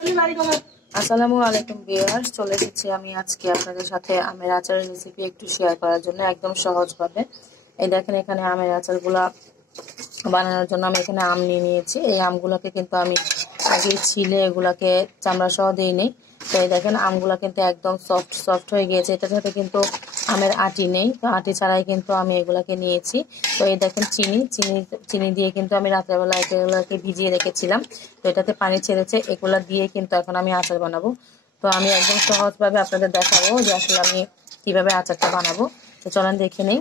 আসসালামু আলাইকুম ভিউয়ার্স, চলে এসেছি আমি আজকে আপনাদের সাথে আমের আচারের রেসিপি একটু শেয়ার করার জন্য, একদম সহজভাবে। এই দেখেন, এখানে আমের আচারগুলা বানানোর জন্য আমি এখানে আম নিয়ে নিয়েছি। এই আমগুলোকে কিন্তু আমি আগে ছিলে এগুলাকে চামড়া সহ দিয়ে নিই। তো এই দেখেন, আমগুলা কিন্তু একদম সফট সফট হয়ে গিয়েছে। এটার সাথে কিন্তু আমের আটি নেই, তো আটি ছাড়াই কিন্তু আমি এগুলাকে নিয়েছি। তো এই দেখেন, চিনি দিয়ে কিন্তু আমি রাত্রেবেলা এগুলোকে ভিজিয়ে রেখেছিলাম। তো এটাতে পানি ছেড়েছে, এগুলা দিয়ে কিন্তু এখন আমি আচার বানাবো। তো আমি একদম সহজভাবে আপনাদের দেখাবো যে আসলে আমি কিভাবে আচারটা বানাবো। তো চলেন দেখে নেই।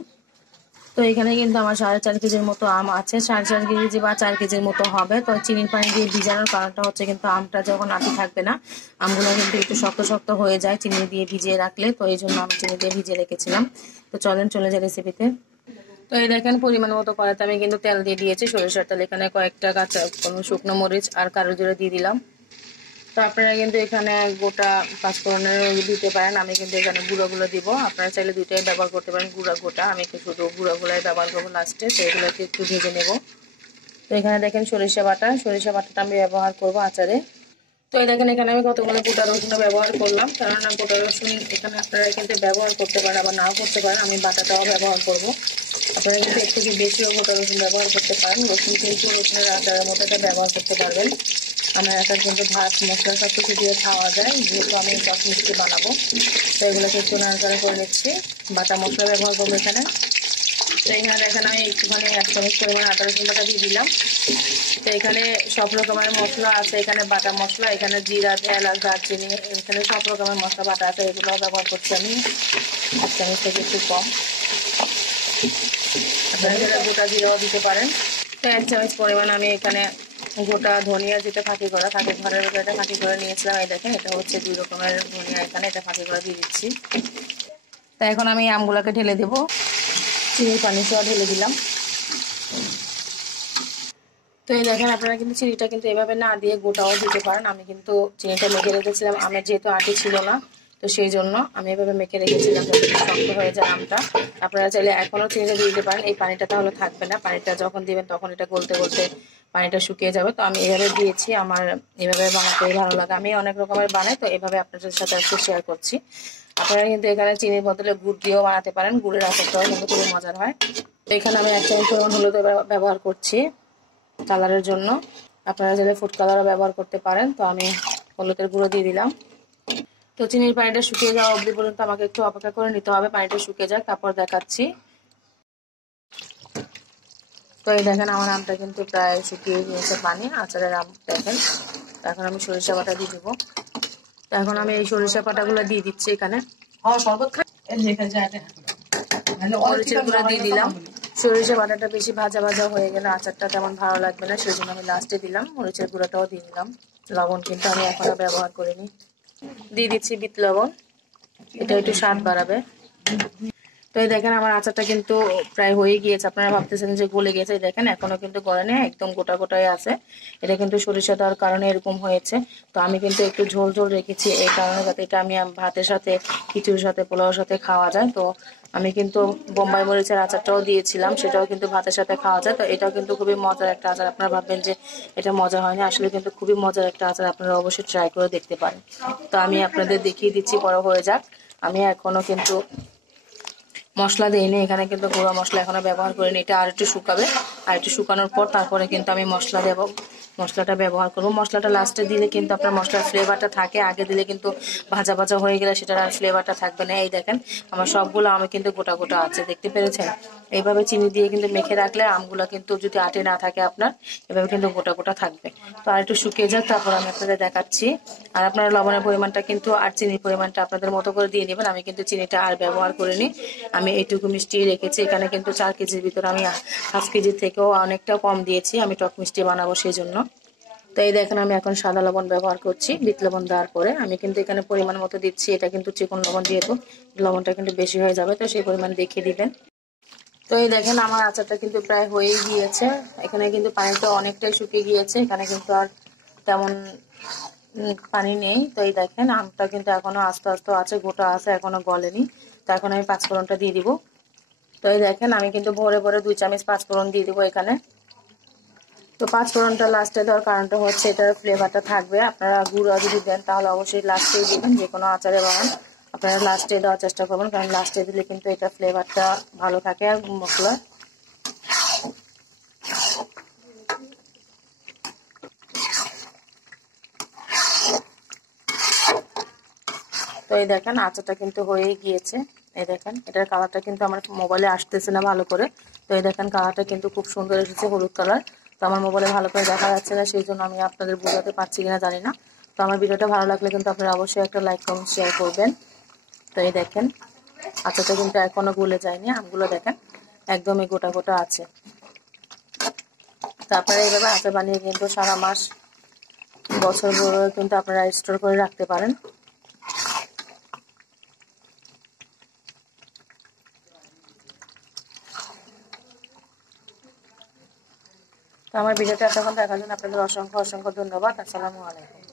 তো এখানে কিন্তু আমার 4.5 কেজির মতো আম আছে, 4.5 কেজি বা 4 কেজির মতো হবে। তো চিনির পানি দিয়ে ভিজানোর কারণটা হচ্ছে কিন্তু আমটা যখন আটি থাকবে না, আমগুলো কিন্তু একটু শক্ত শক্ত হয়ে যায় চিনি দিয়ে ভিজিয়ে রাখলে। তো এই জন্য আমি চিনি দিয়ে ভিজিয়ে রেখেছিলাম। তো চলেন চলে যাই রেসিপিতে। তো এই দেখেন, পরিমাণ মতো কড়াইতে আমি কিন্তু তেল দিয়ে দিয়েছি, সরিষার তেল। এখানে কয়েকটা কাঁচা শুকনো মরিচ আর কালো জিরা দিয়ে দিলাম। তো আপনারা কিন্তু এখানে গোটা পাঁচফোড়নের দিতে পারেন, আমি কিন্তু এখানে গুঁড়োগুলো দিব। আপনারা চাইলে দুইটাই ব্যবহার করতে পারেন, গুঁড়া গোটা। আমি একটু শুধু গুঁড়োগুলাই ব্যবহার করবো লাস্টে। তো এগুলোকে একটু ভেজে নেব। তো এখানে দেখেন সরিষা বাটাটা আমি ব্যবহার করব আচারে। তো এই দেখেন, এখানে আমি কতগুলো গোটা রসুন ব্যবহার করলাম, কেননা গোটা রসুন এখানে আপনারা কিন্তু ব্যবহার করতে পারেন, আবার নাও করতে পারেন। আমি বাটাটাও ব্যবহার করব। আপনারা কিন্তু এর থেকে বেশিও গোটা রসুন ব্যবহার করতে পারেন। রসুন কিন্তু রসুনের আচারের মতো এটা ব্যবহার করতে পারবেন। আমার আচার কিন্তু ভাত মশলা সব কিছু দিয়ে খাওয়া যায়, যেহেতু আমি টক মিষ্টি বানাবো। তো এগুলোকে একটু নাড়াচাড়া করে নিচ্ছি। বাটা মশলা ব্যবহার করবো এখানে। তো এখানে দেখেন, আমি একটুখানি 1 চামচ পরিমাণ আদা রসুন বাটা দিয়ে দিলাম। তো এখানে সব রকমের মশলা আছে, এখানে বাটা মশলা, এখানে জিরা, এলাচ, দারচিনি, এখানে সব রকমের মশলা বাটা আছে, এগুলো ব্যবহার করছি আমি। 1 চামচ থেকে একটু কম। আপনারা যেটা গোটা জিরাও দিতে পারেন। তো 1 চামচ পরিমাণ আমি এখানে গোটা ধনিয়া, যেটা ফাঁকি করা থাকে ঘরের ভিতরে, এটা ফাঁকি করে নিয়েছিলাম। এই দেখেন, এটা হচ্ছে 2 রকমের ধনিয়া, এখানে এটা ফাঁকি করে দিয়ে দিচ্ছি। তো এখন আমি আমগুলাকে ঢেলে দেব, চিনির পানি সহ ঢেলে দিলাম। তো এই দেখেন, আপনারা কিন্তু চিনিটা কিন্তু এভাবে না দিয়ে গোটাও দিতে পারেন। আমি কিন্তু চিনিটা মেখে রেখেছিলাম, আমের যেহেতু আটি ছিল না, তো সেই জন্য আমি এভাবে মেখে রেখেছিলাম যাতে শক্ত হয়ে যায় আমটা। আপনারা চাইলে এখনো চিনিটা দিয়ে দিতে পারেন, এই পানিটা তাহলে থাকবে না। পানিটা যখন দিবেন তখন এটা গলতে গলতে পানিটা শুকিয়ে যাবে। তো আমি এভাবে দিয়েছি, আমার এভাবে বানাতেই ভালো লাগে। আমি অনেক রকমের বানাই, তো এভাবে আপনাদের সাথে একটু শেয়ার করছি। আপনারা কিন্তু এখানে চিনির বদলে গুড় দিয়েও বানাতে পারেন, গুড়ের আচারটাও কিন্তু খুবই মজার হয়। তো এখানে আমি 1 চামচ পরিমাণ হলুদ ব্যবহার করছি কালারের জন্য। আপনারা চাইলে ফুড কালারও ব্যবহার করতে পারেন। তো আমি হলুদের গুঁড়ো দিয়ে দিলাম। তো চিনির পানিটা শুকিয়ে যাওয়া অবধি পর্যন্ত আমাকে একটু অপেক্ষা করে নিতে হবে, পানিটা শুকিয়ে যাক, তারপর দেখাচ্ছি। তো এই দেখেন, আমার আমটা কিন্তু প্রায় শুকিয়ে গিয়েছে পানি, আচারের আম দেখেন। এখন আমি সরিষা বাটা দিয়ে দেবো। তো এখন আমি এই সরিষা বাটাগুলো দিয়ে দিচ্ছি এখানে। মরিচের গুঁড়ো দিয়ে দিলাম। সরিষা বাটাটা বেশি ভাজা ভাজা হয়ে গেলে আচারটা তেমন ভালো লাগবে না, সেই জন্য আমি লাস্টে দিলাম। মরিচের গুঁড়োটাও দিয়ে দিলাম। লবণ কিন্তু আমি এখনো ব্যবহার করিনি। দিয়ে দিচ্ছি বিট লবণ, এটা একটু স্বাদ বাড়াবে। তো এই দেখেন, আমার আচারটা কিন্তু প্রায় হয়ে গিয়েছে। আপনারা ভাবতেছেন যে গলে গেছে, দেখেন এখনো কিন্তু গলে নেই, একদম গোটা গোটাই আছে। এটা কিন্তু সরিষা দেওয়ার কারণে এরকম হয়েছে। তো আমি কিন্তু একটু ঝোল ঝোল রেখেছি এই কারণে, যাতে এটা আমি ভাতের সাথে, খিচুড়ির সাথে, পোলাওর সাথে খাওয়া যায়। তো আমি কিন্তু বোম্বাই মরিচের আচারটাও দিয়েছিলাম, সেটাও কিন্তু ভাতের সাথে খাওয়া যায়। তো এটাও কিন্তু খুবই মজার একটা আচার। আপনারা ভাববেন যে এটা মজা হয়নি, আসলে কিন্তু খুবই মজার একটা আচার, আপনারা অবশ্যই ট্রাই করে দেখতে পারেন। তো আমি আপনাদের দেখিয়ে দিচ্ছি, বড় হয়ে যাক। আমি এখনো কিন্তু মশলা দিইনি, এখানে কিন্তু গুঁড়া মশলা এখনো ব্যবহার করিনি। এটা আর একটু শুকাবে, আর একটু শুকানোর পর তারপরে কিন্তু আমি মশলা দেবো, মশলাটা ব্যবহার করবো। মশলাটা লাস্টে দিলে কিন্তু আপনার মশলার ফ্লেভারটা থাকে, আগে দিলে কিন্তু ভাজা ভাজা হয়ে গেলে সেটার আর ফ্লেভারটা থাকবে না। এই দেখেন, আমার সবগুলো আমি কিন্তু গোটা গোটা আছে, দেখতে পেরেছেন। এইভাবে চিনি দিয়ে কিন্তু মেখে রাখলে আমগুলো কিন্তু যদি আটে না থাকে আপনার, এভাবে কিন্তু গোটা গোটা থাকবে। তো আর একটু শুকিয়ে যাক, তারপর আমি আপনাদের দেখাচ্ছি। আর আপনারা লবণের পরিমাণটা কিন্তু আর চিনির পরিমাণটা আপনাদের মতো করে দিয়ে নেবেন। আমি কিন্তু চিনিটা আর ব্যবহার করিনি, আমি এইটুকু মিষ্টি রেখেছি। এখানে কিন্তু 4 কেজির ভিতরে আমি 5 কেজির থেকেও অনেকটা কম দিয়েছি, আমি টক মিষ্টি বানাবো সেই জন্য। তো এই দেখেন, আমি এখন সাদা লবণ ব্যবহার করছি। বিট লবণ দেওয়ার পরে আমি কিন্তু এখানে পরিমাণ মতো দিচ্ছি, এটা কিন্তু চিকন লবণ, যেহেতু লবণটা কিন্তু বেশি হয়ে যাবে, তো সেই পরিমাণ দেখে দিবেন। তো এই দেখেন, আমার আচারটা কিন্তু প্রায় হয়েই গিয়েছে। এখানে কিন্তু পানিটা অনেকটাই শুকিয়ে গিয়েছে, এখানে কিন্তু আর তেমন পানি নেই। তো এই দেখেন, আমটা কিন্তু এখনো আস্তে আস্তে আছে, গোটা আছে, এখনো গলেনি। তো এখন আমি পাঁচফোড়নটা দিয়ে দিব। তো এই দেখেন, আমি কিন্তু ভরে ভরে 2 চামচ পাঁচফোড়ন দিয়ে দিব এখানে। তো পাঁচ ফোড়নটা লাস্টে দেওয়ার কারণটা হচ্ছে এটার ফ্লেভারটা থাকবে। আপনারা গুঁড়া যদি দেন তাহলে অবশ্যই লাস্টেই দিবেন, যে কোনো আচারে বানান আপনারা লাস্টে দেওয়ার চেষ্টা করবেন, কারণ লাস্টে দিলে কিন্তু এটা ফ্লেভারটা ভালো থাকে আর মশলা। তো এই দেখেন আচারটা কিন্তু হয়েই গিয়েছে। এই দেখেন এটার কালারটা কিন্তু আমার মোবাইলে আসতেছে না ভালো করে। তো এই দেখেন কালারটা কিন্তু খুব সুন্দর এসেছে, হলুদ কালার। তো আমার মোবাইলে ভালো করে দেখা যাচ্ছে না, সেই জন্য আমি আপনাদের বোঝাতে পারছি কিনা জানি না। তো আমার ভিডিওটা ভালো লাগলে কিন্তু আপনারা অবশ্যই একটা লাইক কমেন্ট শেয়ার করবেন। তো এই দেখেন আচারটা কিন্তু এখনো গলে যায়নি, আমগুলো দেখেন একদমই গোটা গোটা আছে। তো আপনারা এইভাবে আচার বানিয়ে কিন্তু সারা মাস বছর ভরে কিন্তু আপনারা স্টোর করে রাখতে পারেন। তো আমার ভিডিওটা এতক্ষণ দেখার জন্য আপনাদের অসংখ্য অসংখ্য ধন্যবাদ। আসসালামু আলাইকুম।